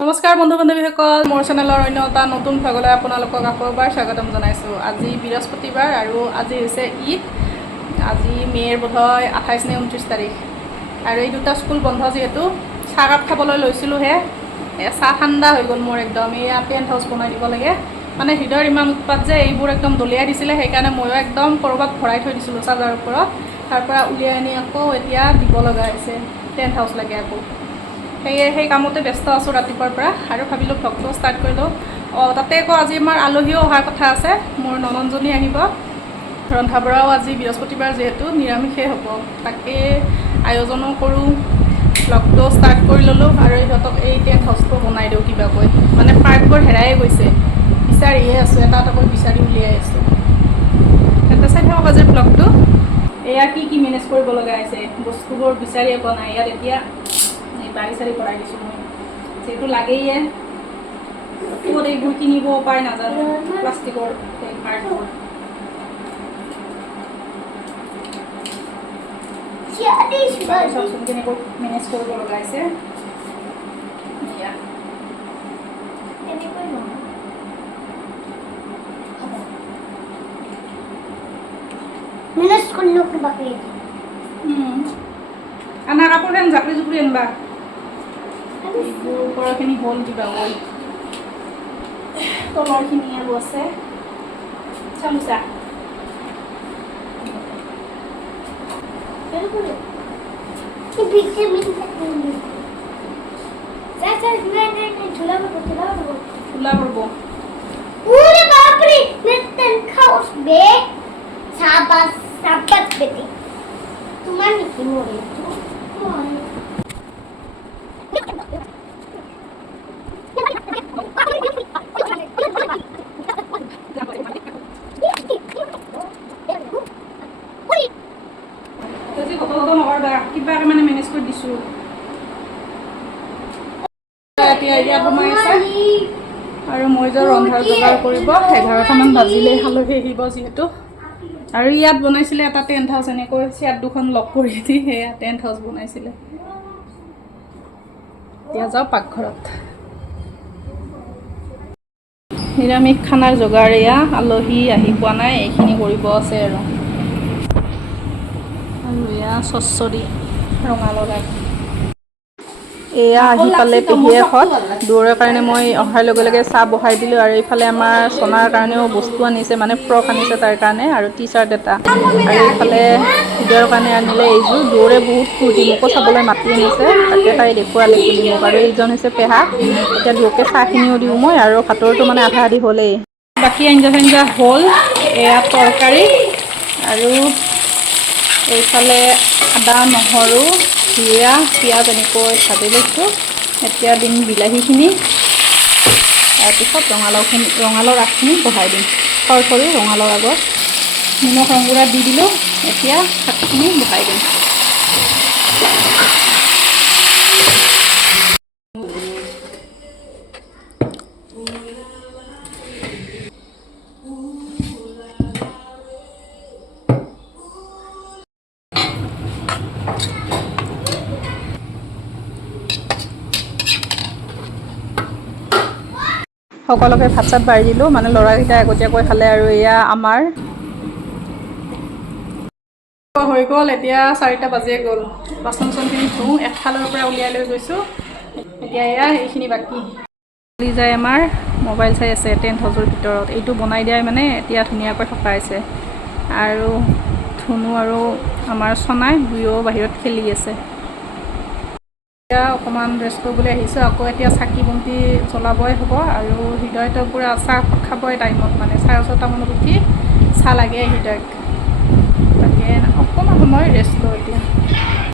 নমস্কাৰ বন্ধু বান্ধৱীসকল, মোৰ চেনেলৰ অন্য এটা নতুন ভাগলৈ আপোনালোকক আকৌ এবাৰ স্বাগতম জনাইছোঁ। আজি বৃহস্পতিবাৰ আৰু আজি হৈছে ঈদ। আজি মে'ৰ বোধহয় 28 নে 29 তাৰিখ আৰু এই দুটা স্কুল বন্ধ যিহেতু চাহকাপ খাবলৈ লৈছিলোঁহে। চাহ ঠাণ্ডা হৈ গ'ল মোৰ একদম। এয়া টেণ্ট হাউচ বনাই দিব লাগে, মানে হৃদয়ৰ ইমান উৎপাত যে এইবোৰ একদম দলিয়াই দিছিলে, সেইকাৰণে ময়ো একদম ক'ৰবাত ভৰাই থৈ দিছিলোঁ চাৰ্জাৰ ওপৰত। তাৰ পৰা উলিয়াই আনি আকৌ এতিয়া দিব লগা হৈছে, টেণ্ট হাউচ লাগে আকৌ। সেই কামতে ব্যস্ত আছোঁ ৰাতিপুৱাৰ পৰা আৰু ভাবিলোঁ ভ্লগটো ষ্টাৰ্ট কৰি লওঁ। তাতে আকৌ আজি আমাৰ আলহীও অহাৰ কথা আছে, মোৰ ননন্দজনী আহিব। ৰন্ধা বঢ়াও আজি বৃহস্পতিবাৰ যিহেতু নিৰামিষেই হ'ব, তাকে আয়োজনো কৰোঁ। ভ্লগটো ষ্টাৰ্ট কৰি ল'লোঁ আৰু ইহঁতক এই টেণ্ট হাউচটো বনাই দিওঁ কিবাকৈ, মানে পাৰ্টবোৰ হেৰায়ে গৈছে, বিচাৰিয়ে আছোঁ, এটা এটাকৈ বিচাৰি উলিয়াই আছোঁ। এটা চাই থাকক আজিৰ ভ্লগটো। এয়া কি মেনেজ কৰিব লগা হৈছে, বস্তুবোৰ বিচাৰিয়ে পোৱা নাই। ইয়াত এতিয়া বাৰী চাৰী কৰাই দিছোঁ মই, যিহেতু লাগেয়ে। ক'ত এইবোৰ কিনিব পাই নাজানো, প্লাষ্টিকৰ এই কাৰ্ডবোৰ। চাওকচোন কেনেকৈ মেনেজ কৰিব লগা হৈছে। আনা কাপোৰখন জাপৰি জুপৰি আনিবা, এইবোৰ ওপৰখিনি হ'ল কিবা হ'ল, তলৰখিনি আৰু আছে চামোচা। ঝোলা পড়ব। ওরে বাপরে, নেতন খাওস বে সাবাস সাবাস বেটি তোমার কি মরে তো কিবা মানে মেনেজ কৰি দিছোঁ। এতিয়া ইয়াত বনাই আছে আৰু মই যে ৰন্ধাৰ যোগাৰ কৰিব। 11টামান বাজিলে আলহী আহিব যিহেতু। আৰু ইয়াত বনাইছিলে এটা টেণ্ট হাউচ, এনেকৈ চেয়াৰ দুখন লগ কৰি দি সেয়া টেণ্ট হাউচ বনাইছিলে। এতিয়া যাওঁ পাকঘৰত। নিৰামিষ খানাৰ যোগাৰ এয়া, আলহী আহি পোৱা নাই, এইখিনি কৰিব আছে আৰু এয়া চচ্চৰি ৰঙালাও। এয়া আহি পালে পেহীয়েকহঁত, দূৰৰ কাৰণে মই অহাৰ লগে লগে চাহ বহাই দিলোঁ। আৰু এইফালে আমাৰ সোণাৰ কাৰণেও বস্তু আনিছে, মানে ফ্ৰক আনিছে তাৰ কাৰণে, আৰু টি চাৰ্ট এটা। আৰু এইফালে হৃদয়ৰ কাৰণে আনিলে এইযোৰ। দৌৰে বহুত ফূৰ্তি, মোকো চাবলৈ মাতি আনিছে, তাকে তাই দেখুৱালে খুলি মোক। আৰু এইজন হৈছে পেহা। এতিয়া দুয়োকে চাহখিনিও দিওঁ মই, আৰু ভাতৰটো মানে আধা আধি হ'লেই, বাকী আঞ্জা চাঞ্জা হ'ল। এয়া তৰকাৰী আৰু এইফালে আদা নহৰু জিৰা পিঁয়াজ এনেকৈ ভাজি লৈছোঁ। এতিয়া দিম বিলাহীখিনি, তাৰপিছত ৰঙালাওৰ আগখিনি বহাই দিম। সৰসৰি ৰঙালাওৰ আগত নিমখ ৰংগুড়া দি দিলোঁ। এতিয়া শাকখিনি বহাই দিম। সকলোকে ভাত চাত বাঢ়ি দিলোঁ, মানে ল'ৰাকেইটা আগতীয়াকৈ খালে। আৰু এয়া আমাৰ হৈ গ'ল। এতিয়া 4টা বাজিয়ে গ'ল। বাচন চাচনখিনি ধুওঁ, একফালৰ পৰা উলিয়াই লৈ গৈছোঁ। এতিয়া এয়া এইখিনি বাকী যায়। আমাৰ মোবাইল চাই আছে টেণ্ট হাউচৰ ভিতৰত। এইটো বনাই দিয়াই মানে এতিয়া ধুনীয়াকৈ থকা হৈছে। আৰু ধুনু আৰু আমাৰ চনাই দুয়ো বাহিৰত খেলি আছে। এতিয়া অকণমান ৰেষ্ট কৰিবলৈ আহিছোঁ। আকৌ এতিয়া চাকি বন্তি জ্বলাবই হ'ব। আৰু হৃদয়টো পূৰা চাহ খাবই টাইমত, মানে 6:30 মানত উঠি চাহ লাগে হৃদয়ক। তাকে অকণমান সময় ৰেষ্ট লওঁ এতিয়া।